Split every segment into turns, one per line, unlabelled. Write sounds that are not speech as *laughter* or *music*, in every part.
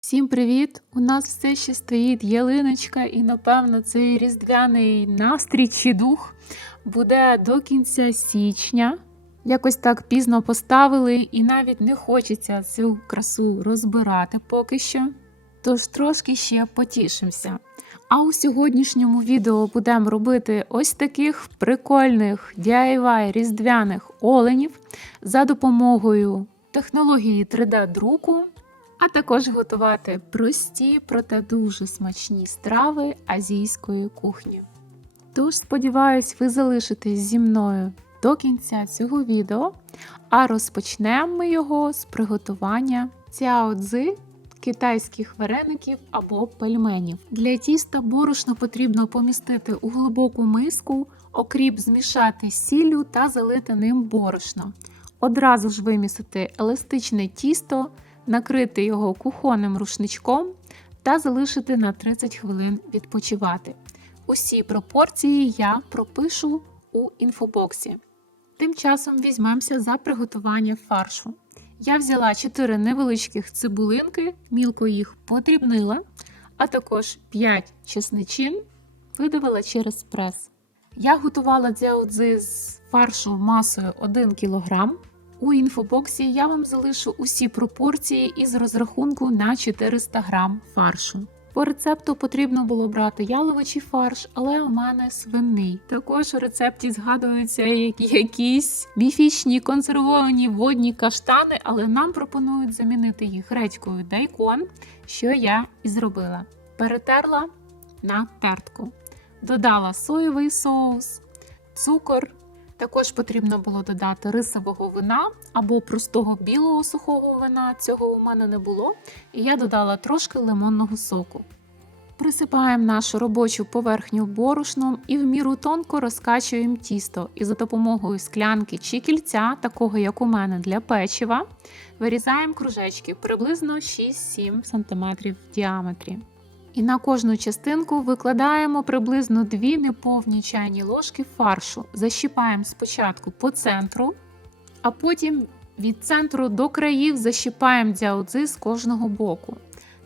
Всім привіт! У нас все ще стоїть ялиночка, і напевно цей різдвяний настрій чи дух буде до кінця січня. Якось так пізно поставили, і навіть не хочеться цю красу розбирати поки що. Тож трошки ще потішимося. А у сьогоднішньому відео будемо робити ось таких прикольних DIY різдвяних оленів за допомогою технології 3D-друку, а також готувати прості, проте дуже смачні страви азійської кухні. Тож, сподіваюсь, ви залишитесь зі мною до кінця цього відео, а розпочнемо ми його з приготування цяо-дзи китайських вареників або пельменів. Для тіста борошно потрібно помістити у глибоку миску, окріп змішати з сіллю та залити ним борошно. Одразу ж вимісити еластичне тісто, накрити його кухонним рушничком та залишити на 30 хвилин відпочивати. Усі пропорції я пропишу у інфобоксі. Тим часом візьмемося за приготування фаршу. Я взяла 4 невеличких цибулинки, мілко їх подрібнила, а також 5 чесничин видавила через прес. Я готувала дзяудзи з фаршу масою 1 кг. У інфобоксі я вам залишу усі пропорції із розрахунку на 400 г фаршу. По рецепту потрібно було брати яловичий фарш, але у мене свинний. Також у рецепті згадуються якісь міфічні консервовані водні каштани, але нам пропонують замінити їх гречкою дайкон, що я і зробила. Перетерла на тертку, додала соєвий соус, цукор. Також потрібно було додати рисового вина або простого білого сухого вина. Цього у мене не було. І я додала трошки лимонного соку. Присипаємо нашу робочу поверхню борошном і в міру тонко розкачуємо тісто. І за допомогою склянки чи кільця, такого як у мене для печива, вирізаємо кружечки приблизно 6-7 см в діаметрі. І на кожну частинку викладаємо приблизно 2 неповні чайні ложки фаршу. Защіпаємо спочатку по центру, а потім від центру до країв защіпаємо дзяудзи з кожного боку.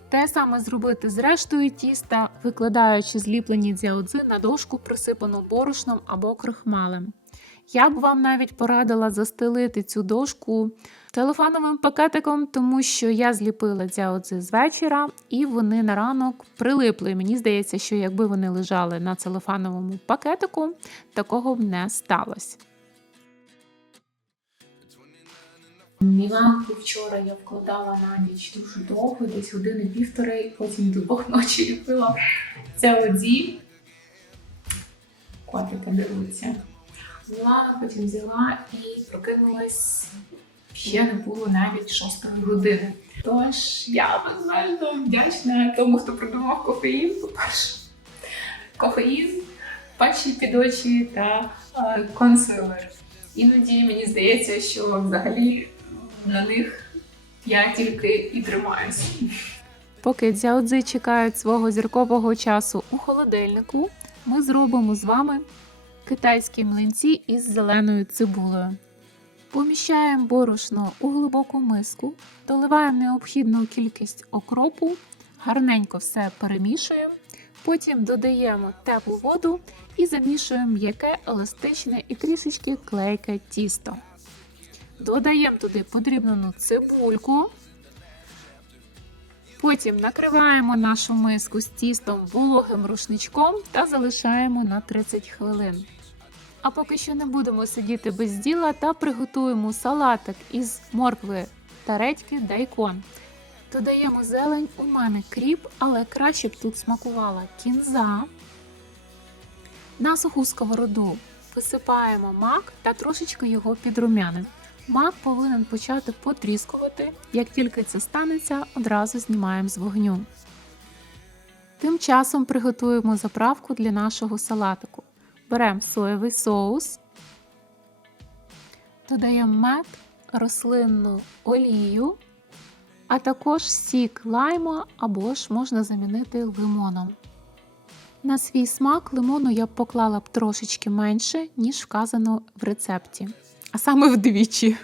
Те саме зробити з рештою тіста, викладаючи зліплені дзяудзи на дошку, присипану борошном або крохмалем. Я б вам навіть порадила застелити цю дошку телефоновим пакетиком, тому що я зліпила дзяодзи з вечора, і вони на ранок прилипли. Мені здається, що якби вони лежали на целофановому пакетику, такого б не сталося. Міланку вчора я вкладала на ніч дуже довго, десь години півтори, потім до двох ночі ліпила це оді. Котики дивуться. Мілана потім взяла і прокинулась ще не було навіть шостої години. Тож я безмежно вдячна тому, хто придумав кофеїн. По-перше, кофеїн, патчі під очі та е, консилер. Іноді мені здається, що взагалі на них я тільки і тримаюся. Поки дзяодзи чекають свого зіркового часу у холодильнику, ми зробимо з вами китайські млинці із зеленою цибулею. Поміщаємо борошно у глибоку миску, доливаємо необхідну кількість окропу, гарненько все перемішуємо, потім додаємо теплу воду і замішуємо м'яке, еластичне і трішечки клейке тісто. Додаємо туди подрібнену цибульку. Потім накриваємо нашу миску з тістом вологим рушничком та залишаємо на 30 хвилин. А поки що не будемо сидіти без діла та приготуємо салатик із моркви та редьки дайкон. Додаємо зелень, у мене кріп, але краще б тут смакувала кінза. На суху сковороду висипаємо мак та трошечки його підрумяним. Мак повинен почати потріскувати. Як тільки це станеться, одразу знімаємо з вогню. Тим часом приготуємо заправку для нашого салатику. Беремо соєвий соус, додаємо мед, рослинну олію, а також сік лайма або ж можна замінити лимоном. На свій смак лимону я б поклала б трошечки менше, ніж вказано в рецепті, а саме вдвічі.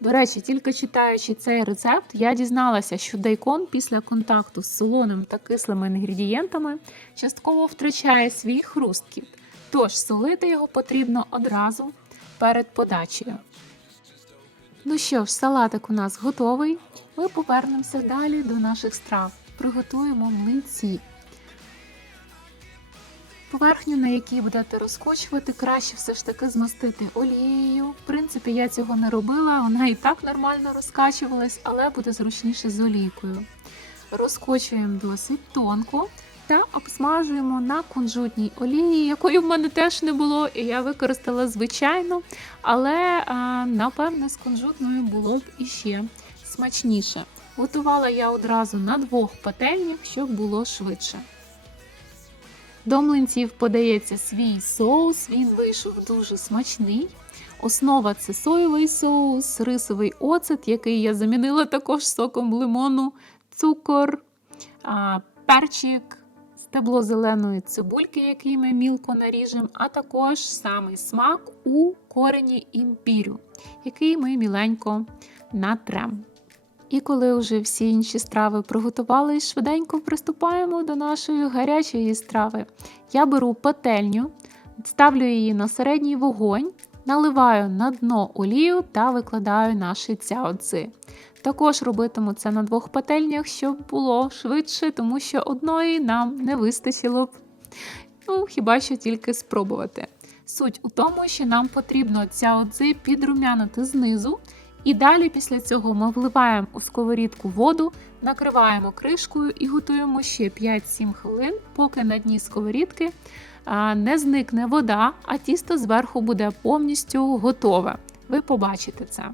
До речі, тільки читаючи цей рецепт, я дізналася, що дайкон після контакту з солоним та кислими інгредієнтами частково втрачає свій хрусткіт. Тож солити його потрібно одразу перед подачею. Ну що ж, салатик у нас готовий. Ми повернемося далі до наших страв. Приготуємо млинці. Поверхню, на якій будете розкочувати, краще все ж таки змастити олією. В принципі, я цього не робила, вона і так нормально розкачувалась, але буде зручніше з олійкою. Розкочуємо досить тонко та обсмажуємо на кунжутній олії, якої в мене теж не було, і я використала звичайно, але напевне з кунжутною було б іще смачніше. Готувала я одразу на двох пательнях, щоб було швидше. До млинців подається свій соус, він вийшов дуже смачний. Основа це соєвий соус, рисовий оцет, який я замінила також соком лимону, цукор, перчик, стебло зеленої цибульки, який ми мілко наріжемо, а також самий смак у корені імпірю, який ми міленько натрем. І коли вже всі інші страви приготувались, швиденько приступаємо до нашої гарячої страви. Я беру пательню, ставлю її на середній вогонь, наливаю на дно олію та викладаю наші цяоци. Також робитиму це на двох пательнях, щоб було швидше, тому що одної нам не вистачило б. Ну, хіба що тільки спробувати. Суть у тому, що нам потрібно цяоци підрумянити знизу. І далі після цього ми вливаємо у сковорідку воду, накриваємо кришкою і готуємо ще 5-7 хвилин, поки на дні сковорідки не зникне вода, а тісто зверху буде повністю готове. Ви побачите це.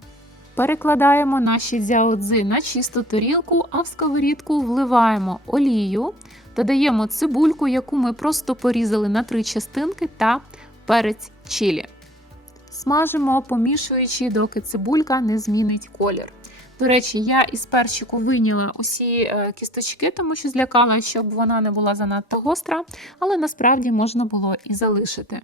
Перекладаємо наші дзяодзи на чисту тарілку, а в сковорідку вливаємо олію, додаємо цибульку, яку ми просто порізали на три частинки, та перець чилі. Смажимо, помішуючи, доки цибулька не змінить колір. До речі, я із перчику вийняла усі е, кісточки, тому що злякала, щоб вона не була занадто гостра, але насправді можна було і залишити.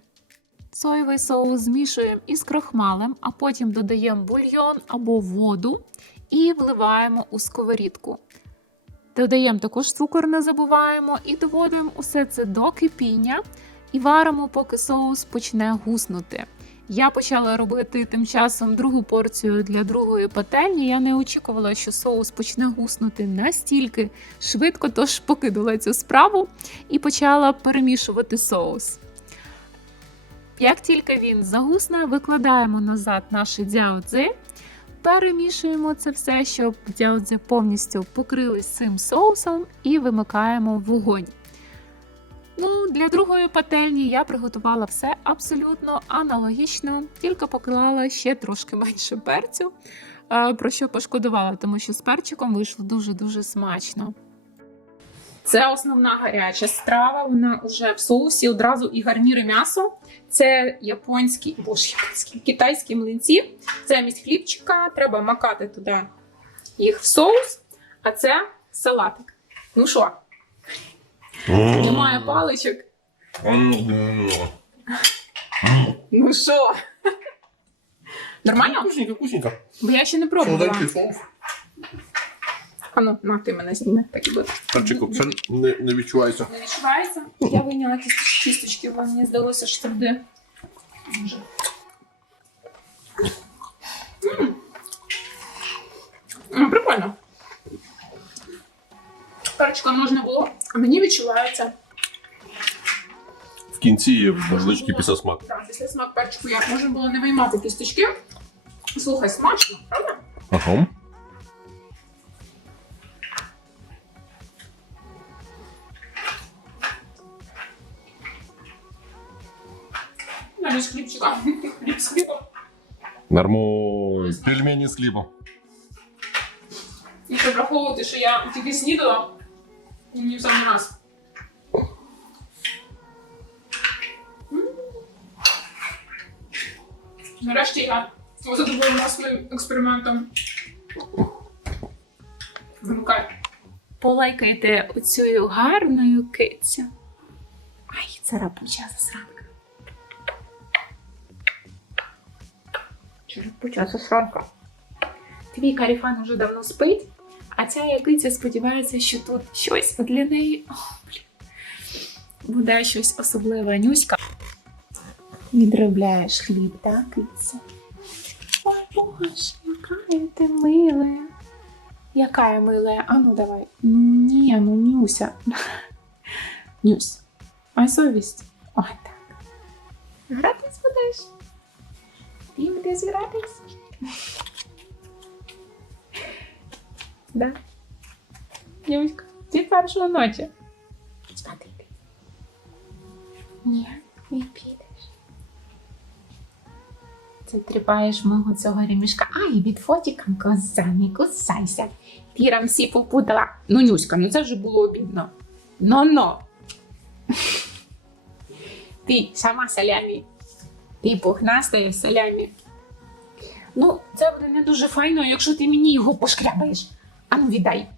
Соєвий соус змішуємо із крохмалем, а потім додаємо бульйон або воду і вливаємо у сковорідку. Додаємо також цукор, не забуваємо, і доводимо усе це до кипіння і варимо, поки соус почне гуснути. Я почала робити тим часом другу порцію для другої пательні. Я не очікувала, що соус почне гуснути настільки швидко, тож покидала цю справу і почала перемішувати соус. Як тільки він загусне, викладаємо назад наші дзяодзи, перемішуємо це все, щоб дзяодзи повністю покрились цим соусом, і вимикаємо вогонь. Ну, для другої пательні я приготувала все абсолютно аналогічно, тільки поклала ще трошки менше перцю, е, про що пошкодувала, тому що з перчиком вийшло дуже-дуже смачно. Це основна гаряча страва. Вона вже в соусі одразу і гарніри м'ясо. Це японські, боже, японські, китайські млинці. Замість хлібчика треба макати туди їх в соус, а це салатик. Ну що, немає паличок. Ну що? Нормально?
Вкусненько, вкусненько.
Бо я ще не пробувала.
Солоденький соус.
А ну, на, ти мене зніми, так і буде.
Перчику, це не, не відчувається.
Не відчувається? Я вийняла кіс- кісточки, бо мені здалося, що це буде. М, Прикольно. Перчика можна було, а мені відчувається.
В кінці є невеличкий післясмак.
Так, після смак перчику я можна було не виймати кісточки. Слухай, смачно, правда?
Ага.
Навіть з хлібчика. Хліб з хлібом.
Нормально. Пельмені з хлібом.
І щоб враховувати, що я тільки снідала, мені в самий раз. Нарешті я задоволена своїм експериментом. Вимикай. Полайкайте оцю гарною кицю. Ай, це рапуча засранка. Черепуча засранка. Твій каріфан уже давно спить, а ця якиця сподівається, що тут щось для неї. Буде щось особливе. Нюська. Відробляєш хліб, так, киця? Ой, Боже, яка ти миле. Яка я милая? А ну давай. Ні, ну Нюся. *laughs* Нюсь. Май совість. Ой, так. Гратись будеш? Ти будеш гратись? Да. Нюська, ти першої ночі. Спати йди. Ні, не підеш. Ти тріпаєш мого цього ремішка. Ай, від фотікам коза, не кусайся. Ти рамсі попутала. Ну, Нюська, ну це вже було обідно. Но-но. Ти сама салямі. Ти пухнастая салямі. Ну, це буде не дуже файно, якщо ти мені його пошкрябаєш. Ану, віддай.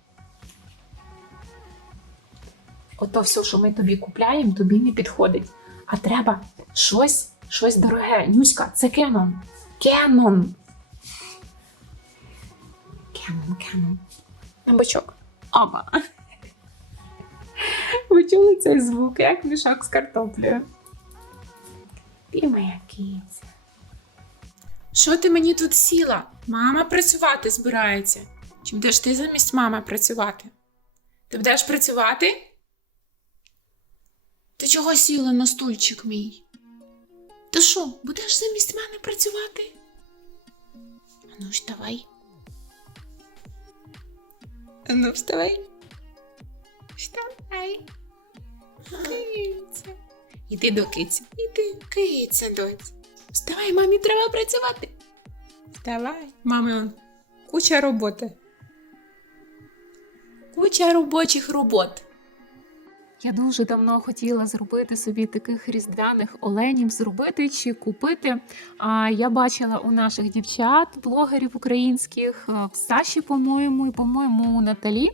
Ото все, що ми тобі купляємо, тобі не підходить. А треба щось, щось дороге. Нюська, це Кенон. Кенон. Кенон, Кенон. Бочок. Опа. Ви чули цей звук, як мішок з картоплею. Ти моя киця. Що ти мені тут сіла? Мама працювати збирається. Чи будеш ти замість мами працювати? Ти будеш працювати? Ти чого сіла на стульчик мій? Ти що, будеш замість мене працювати? Ану, вставай. Ану, вставай. Вставай. Киця. Іди до киці. Іди, киця, доць. Вставай, мамі, треба працювати. Вставай, мами, он. Куча роботи. Куча робочих робот. Я дуже давно хотіла зробити собі таких різдвяних оленів, зробити чи купити. А я бачила у наших дівчат, блогерів українських, е, в Саші, по-моєму, і по-моєму, у Наталі.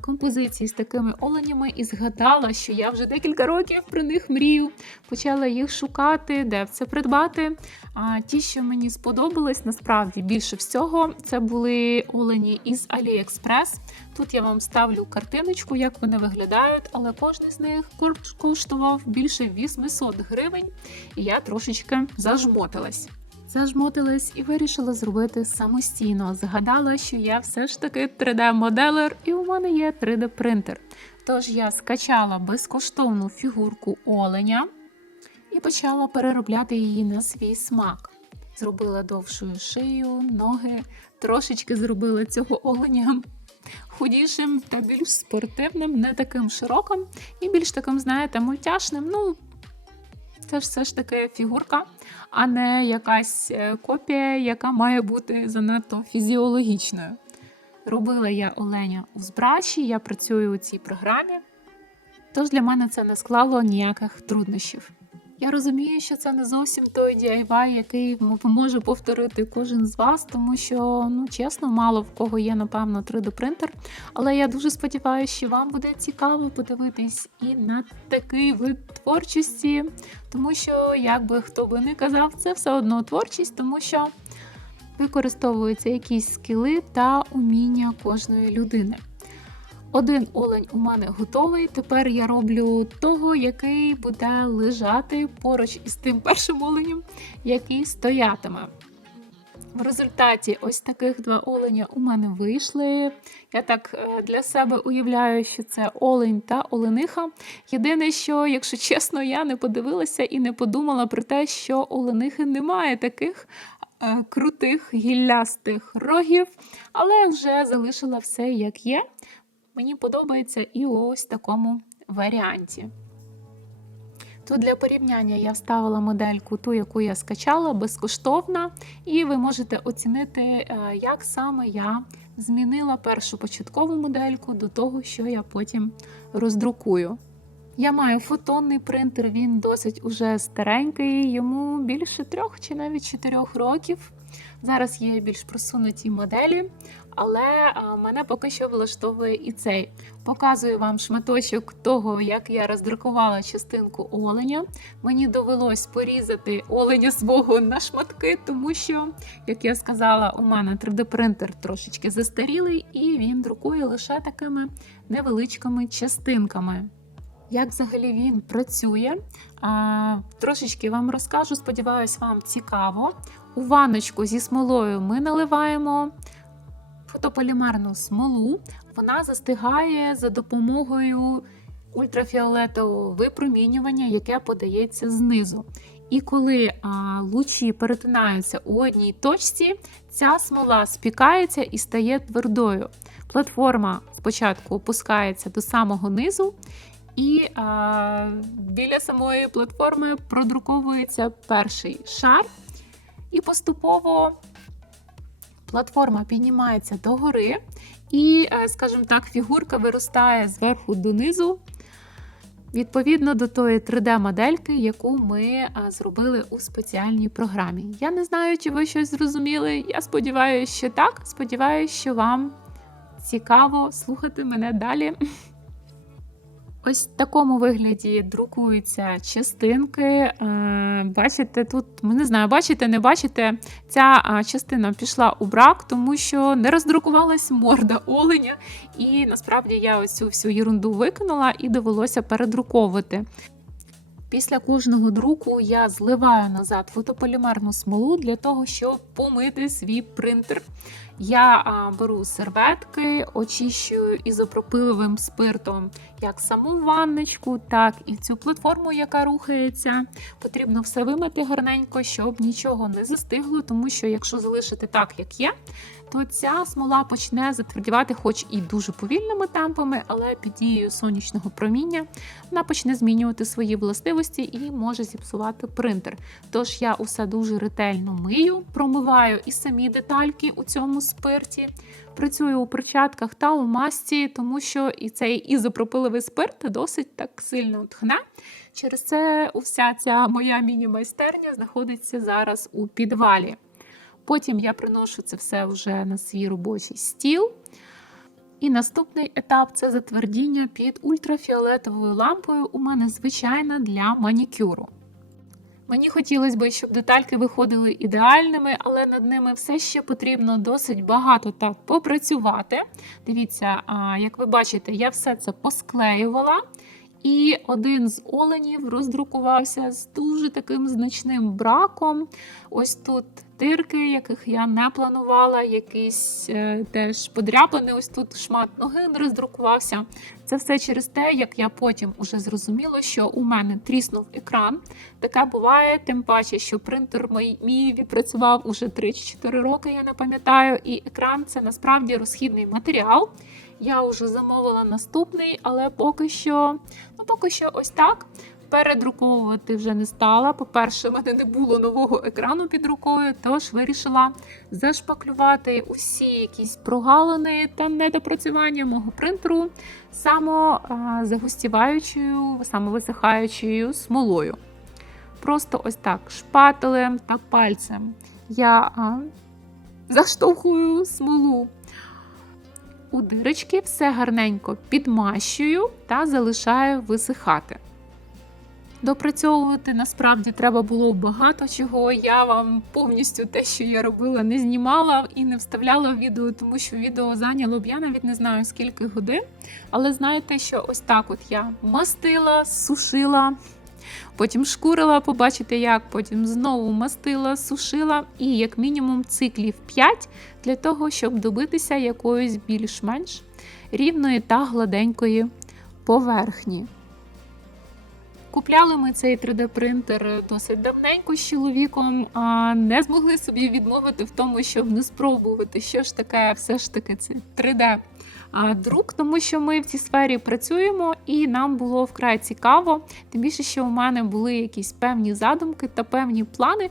Композиції з такими оленями і згадала, що я вже декілька років про них мрію. Почала їх шукати, де це придбати. А ті, що мені сподобались, насправді більше всього, це були олені із AliExpress. Тут я вам ставлю картиночку, як вони виглядають, але кожен з них коштував більше 800 гривень, і я трошечки зажмотилась. Зажмотилась і вирішила зробити самостійно. Згадала, що я все ж таки 3D-моделер, і у мене є 3D-принтер. Тож я скачала безкоштовну фігурку оленя і почала переробляти її на свій смак. Зробила довшою шию, ноги, трошечки зробила цього оленя худішим та більш спортивним, не таким широким і більш таким, знаєте, мультяшним. Ну, це ж все ж таки фігурка, а не якась е, копія, яка має бути занадто фізіологічною. Робила я оленя у збрачі, я працюю у цій програмі, тож для мене це не склало ніяких труднощів. Я розумію, що це не зовсім той DIY, який може повторити кожен з вас, тому що, ну чесно, мало в кого є, напевно, 3D-принтер. Але я дуже сподіваюся, що вам буде цікаво подивитись і на такий вид творчості, тому що, як би хто би не казав, це все одно творчість, тому що використовуються якісь скіли та уміння кожної людини. Один олень у мене готовий. Тепер я роблю того, який буде лежати поруч із тим першим оленем, який стоятиме. В результаті ось таких два оленя у мене вийшли. Я так е, для себе уявляю, що це олень та олениха. Єдине, що, якщо чесно, я не подивилася і не подумала про те, що оленихи немає таких е, крутих гіллястих рогів, але вже залишила все як є. Мені подобається і у ось такому варіанті. Тут для порівняння я вставила модельку, ту, яку я скачала, безкоштовна, і ви можете оцінити, е, як саме я змінила першу початкову модельку до того, що я потім роздрукую. Я маю фотонний принтер, він досить уже старенький, йому більше трьох чи навіть чотирьох років. Зараз є більш просунуті моделі, але мене поки що влаштовує і цей. Показую вам шматочок того, як я роздрукувала частинку оленя. Мені довелось порізати оленя свого на шматки, тому що, як я сказала, у мене 3D-принтер трошечки застарілий, і він друкує лише такими невеличкими частинками. Як взагалі він працює? А, трошечки вам розкажу, сподіваюсь, вам цікаво. У ваночку зі смолою ми наливаємо фотополімерну смолу. Вона застигає за допомогою ультрафіолетового випромінювання, яке подається знизу. І коли а, лучі перетинаються у одній точці, ця смола спікається і стає твердою. Платформа спочатку опускається до самого низу, і а, біля самої платформи продруковується перший шар, і поступово платформа піднімається догори, і, е, скажімо так, фігурка виростає зверху донизу. Відповідно до тої 3D-модельки, яку ми е, зробили у спеціальній програмі. Я не знаю, чи ви щось зрозуміли. Я сподіваюся, що так. Сподіваюся, що вам цікаво слухати мене далі. *laughs* Ось в такому вигляді друкуються частинки. Е, Бачите, тут ну, не знаю, бачите, не бачите, ця частина пішла у брак, тому що не роздрукувалась морда оленя. І насправді я ось цю всю ерунду викинула і довелося передруковувати. Після кожного друку я зливаю назад фотополімерну смолу для того, щоб помити свій принтер. Я беру серветки, очищую ізопропиловим спиртом як саму ванночку, так і цю платформу, яка рухається. Потрібно все вимити гарненько, щоб нічого не застигло, тому що якщо залишити так, як є, то ця смола почне затвердівати, хоч і дуже повільними темпами, але під дією сонячного проміння вона почне змінювати свої властивості і може зіпсувати принтер. Тож я усе дуже ретельно мию, промиваю і самі детальки у цьому спирті. Працюю у перчатках та у масці, тому що і цей ізопропиловий спирт досить так сильно тхне. Через це вся ця моя міні-майстерня знаходиться зараз у підвалі. Потім я приношу це все вже на свій робочий стіл. І наступний етап це затвердіння під ультрафіолетовою лампою. У мене звичайна для манікюру. Мені хотілося б, щоб детальки виходили ідеальними, але над ними все ще потрібно досить багато так попрацювати. Дивіться, як ви бачите, я все це посклеювала. І один з оленів роздрукувався з дуже таким значним браком. Ось тут дирки, яких я не планувала, якийсь е, теж подряпаний. Ось тут шмат ноги роздрукувався. Це все через те, як я потім уже зрозуміла, що у мене тріснув екран. Таке буває, тим паче, що принтер мій, мій відпрацював уже 3-4 роки, я не пам'ятаю. І екран це насправді розхідний матеріал. Я вже замовила наступний, але поки що, ну поки що ось так. Передруковувати вже не стала. По-перше, в мене не було нового екрану під рукою, тож вирішила зашпаклювати усі якісь прогалини та недопрацювання мого принтеру самозагустіваючою, самовисихаючою смолою. Просто ось так шпателем та пальцем я а, заштовхую смолу у дирочки, все гарненько підмащую та залишаю висихати. Допрацьовувати насправді треба було багато чого. Я вам повністю те, що я робила, не знімала і не вставляла в відео, тому що відео зайняло б я навіть не знаю скільки годин. Але знаєте, що ось так от я мастила, сушила, потім шкурила, побачите як, потім знову мастила, сушила, і як мінімум циклів 5 для того, щоб добитися якоїсь більш-менш рівної та гладенької поверхні. Купляли ми цей 3D-принтер досить давненько з чоловіком, а не змогли собі відмовити в тому, щоб не спробувати, що ж таке, все ж таки це 3D а, друк, тому що ми в цій сфері працюємо, і нам було вкрай цікаво. Тим більше, що у мене були якісь певні задумки та певні плани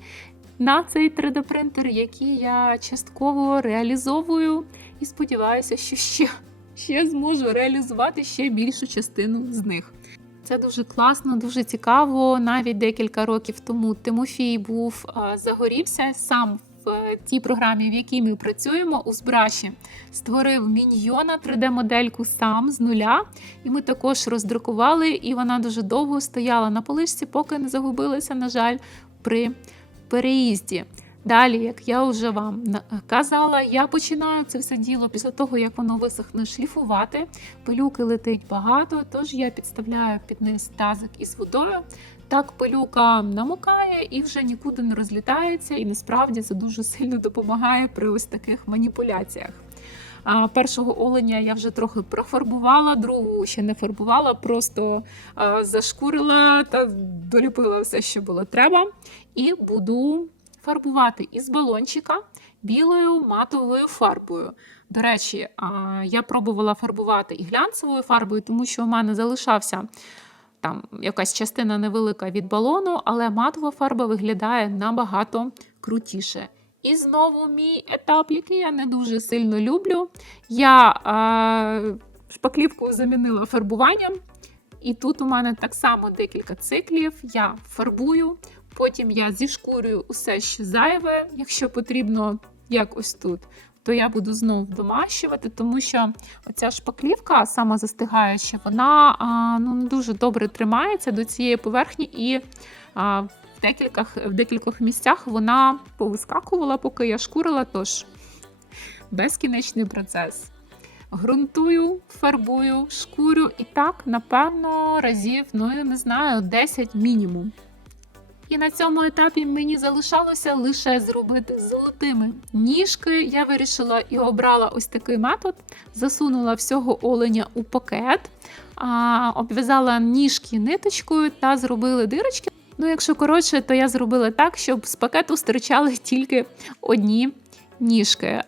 на цей 3D-принтер, які я частково реалізовую, і сподіваюся, що ще, ще зможу реалізувати ще більшу частину з них. Це дуже класно, дуже цікаво. Навіть декілька років тому Тимофій був загорівся сам в тій програмі, в якій ми працюємо, у збраші створив міньйона 3D-модельку сам з нуля. І ми також роздрукували, і вона дуже довго стояла на поличці, поки не загубилася, на жаль, при переїзді. Далі, як я вже вам казала, я починаю це все діло після того, як воно висохне шліфувати. Пилюки летить багато, тож я підставляю під низ тазик із водою. Так пилюка намокає і вже нікуди не розлітається, і насправді це дуже сильно допомагає при ось таких маніпуляціях. А, першого оленя я вже трохи профарбувала, другу ще не фарбувала, просто зашкурила та доліпила все, що було треба. І буду фарбувати із балончика білою матовою фарбою. До речі, я пробувала фарбувати і глянцевою фарбою, тому що у мене залишався там якась частина невелика від балону, але матова фарба виглядає набагато крутіше. І знову мій етап, який я не дуже сильно люблю. Я е, шпаклівку замінила фарбуванням, і тут у мене так само декілька циклів. Я фарбую, потім я зішкурюю усе, що зайве, якщо потрібно, як ось тут. То я буду знов домащувати, тому що оця шпаклівка самозастигаюча, вона а, ну, не дуже добре тримається до цієї поверхні, і а, в, в декількох місцях вона повискакувала, поки я шкурила. Тож безкінечний процес. Грунтую, фарбую, шкурю і так, напевно, разів, ну я не знаю, 10 мінімум. І на цьому етапі мені залишалося лише зробити золотими ніжки. Я вирішила і обрала ось такий метод. Засунула всього оленя у пакет, обв'язала ніжки ниточкою та зробили дирочки. Ну, якщо коротше, то я зробила так, щоб з пакету стирчали тільки одні ніжки.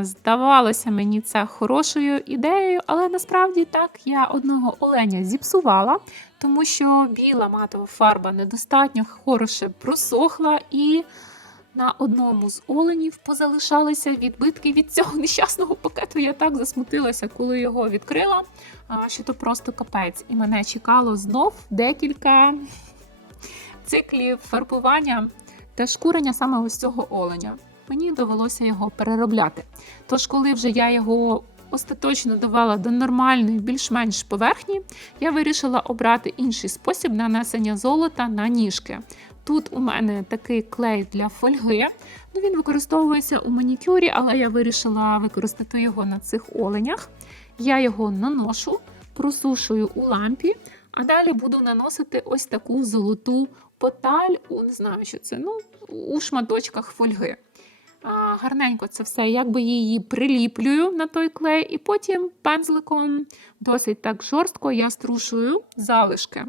Здавалося мені це хорошою ідеєю, але насправді так я одного оленя зіпсувала, тому що біла матова фарба недостатньо хороше просохла і. На одному з оленів позалишалися відбитки від цього нещасного пакету. Я так засмутилася, коли його відкрила, що то просто капець. І мене чекало знов декілька циклів фарбування та шкурення саме ось цього оленя. Мені довелося його переробляти. Тож, коли вже я його остаточно довела до нормальної, більш-менш поверхні, я вирішила обрати інший спосіб нанесення золота на ніжки. Тут у мене такий клей для фольги. Ну, він використовується у манікюрі, але я вирішила використати його на цих оленях. Я його наношу, просушую у лампі, а далі буду наносити ось таку золоту поталь, у не знаю, що це, ну, у шматочках фольги. Гарненько це все, якби її приліплюю на той клей, і потім пензликом досить так жорстко я струшую залишки.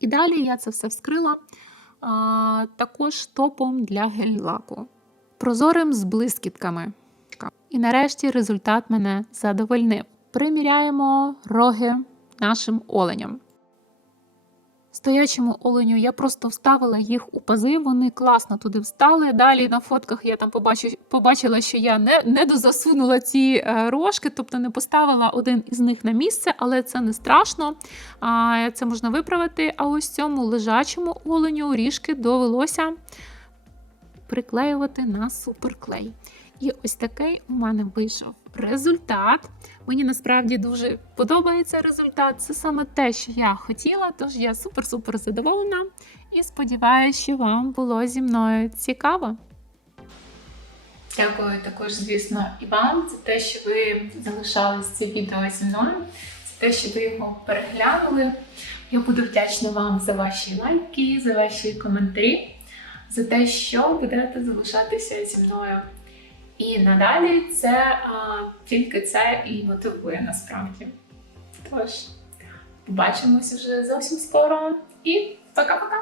І далі я це все вскрила а, також топом для гель-лаку, прозорим з блискітками. І нарешті результат мене задовольнив. Приміряємо роги нашим оленям. Стоячому оленю я просто вставила їх у пази, вони класно туди встали. Далі на фотках я там побачу, побачила, що я не, не дозасунула ці е, рожки, тобто не поставила один із них на місце, але це не страшно. Це можна виправити. А ось цьому лежачому оленю ріжки довелося приклеювати на суперклей. І ось такий у мене вийшов результат. Мені насправді дуже подобається результат. Це саме те, що я хотіла, тож я супер-супер задоволена і сподіваюся, що вам було зі мною цікаво. Дякую також, звісно, і вам за те, що ви залишались це відео зі мною, за те, що ви його переглянули. Я буду вдячна вам за ваші лайки, за ваші коментарі, за те, що будете залишатися зі мною. І надалі це а, тільки це і мотивує насправді. Тож, побачимось вже зовсім скоро і пока-пока!